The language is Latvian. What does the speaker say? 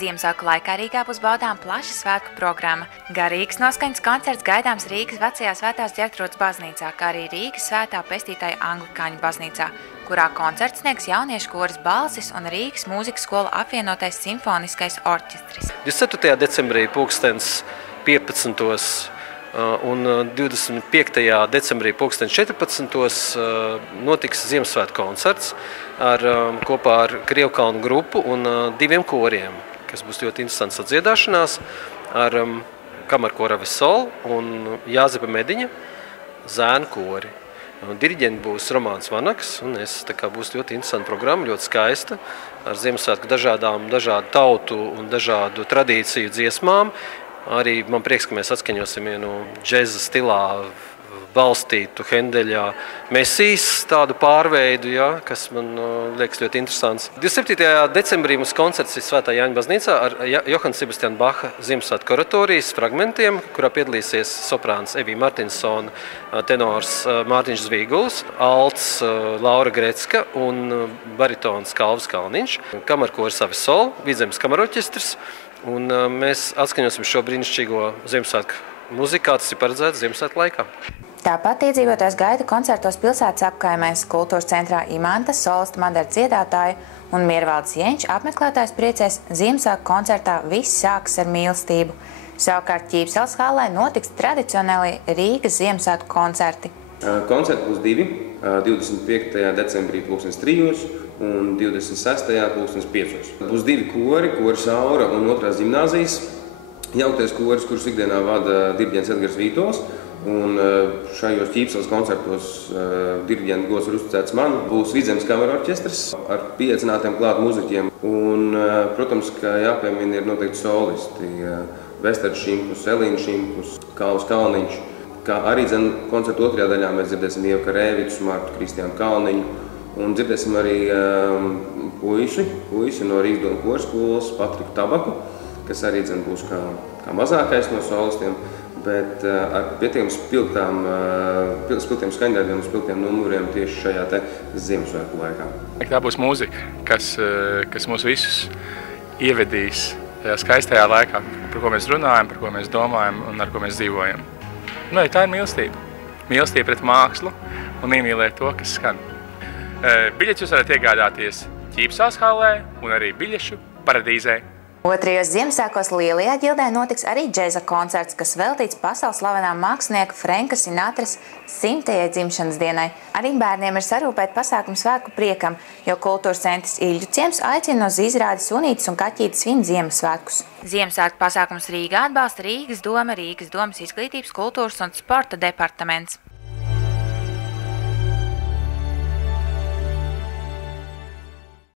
Ziemassvētku laikā Rīgā būs baudām plaša svētku programma. Garīgs noskaņas koncerts gaidāms Rīgas vecajā Svētās Ģertrūdes baznīcā, kā arī Rīgas Svētā Pestītāja Anglikāņu baznīcā, kurā koncerts sniegs jauniešu koris Balsis un Rīgas mūzikas skola apvienotais simfoniskais orķestris. 24. decembrī pulkstens 15. Un 25. decembrī pulkstens 14. Notiks Ziemassvētku koncerts kopā ar Krievkalnu grupu un 2 koriem, kas būs ļoti interesants sadziedāšanās ar kamerkora Vesol un Jāzepa Mediņa zēnu kori. Diriģenti būs Romāns Vanaks, un būs ļoti interesanta programma, ļoti skaista, ar Ziemassvētku dažādu tautu un dažādu tradīciju dziesmām. Arī man prieks, ka mēs atskaņosim vienu džeza stilā balstītu Hendeļa Mesijas tādu pārveidu, kas man liekas ļoti interesants. 27. decembrī mums koncerts ir Svētā Jāņa baznīcā ar Johana Sebastiana Baha Ziemassvētku oratorijas fragmentiem, kurā piedalīsies soprāns Evija Martinsona, tenors Mārtiņš Zvīguls, alts Laura Grecka un baritons Kalvis Kalniņš, kamerkoris Avesol, Vidzemes kamerorķestris. Un mēs atskaņosim šo brīnišķīgo Ziemassvētku muziku, kā tas ir paredzēts Ziemassvētku laikā. Tāpat iedzīvotājs gaida koncertos pilsētas apkaimēs, kultūras centrā Imanta, solista Madara dziedātāja un Miervaldes Jeņš apmeklētājs priecēs Ziemassvētku koncertā Viss sākas ar mīlestību. Savukārt Ķīpseles hallē notiks tradicionāli Rīgas Ziemassvētku koncerti. Koncerti būs 2, 25. decembrī pulkstens 3 un 26. pulkstens 5. Būs 2 kori, koris Aura un 2. gimnāzijas. Jauktais koris, kurus ikdienā vada diriģents Edgars Vītols. Un šajos Ķīpseles koncertos diriģenta gods ir uzticēts man. Būs Vidzemes kamerorķestris ar pieaicinātiem klāt muziķiem. Un, protams, ka jāpiemina ir noteikti solisti. Vesters Šimkus, Elīna Šimkus, Kalvis Kalniņš. Kā arī koncerta 2. daļā mēs dzirdēsim Ievu Karēvicu, Martu Kristiānu Kalniņu. Un dzirdēsim arī puisi no Rīgas domu koru skolas, Patriku Tabaku, kas arī būs kā mazākais no solistiem, bet ar pietiekami spilgtiem skaņdarbiem un spilgtiem numuriem tieši šajā Ziemassvētku laikā. Tā būs mūzika, kas mūs visus ievedīs tajā skaistajā laikā, par ko mēs runājam, par ko mēs domājam un ar ko mēs dzīvojam. Tā ir mīlestība. Mīlestība pret mākslu un iemīlēt to, kas skan. Biļetes jūs varat iegādāties Ķīpseles hallē un arī biļešu paradīzē. Otrajos Ziemassvētkos Lielajā ģildē notiks arī džeza koncerts, kas veltīts pasaules slavenā mākslinieka Frenka Sinatras 100. dzimšanas dienai. Arī bērniem ir sarūpēt pasākumu svētku priekam, jo kultūras centrs Iļļu ciems aicina uz izrādi sunītes un kaķītes svin Ziemassvētkus. Ziemassvētku pasākums Rīgā atbalsta Rīgas doma, Rīgas domas izglītības, kultūras un sporta departaments.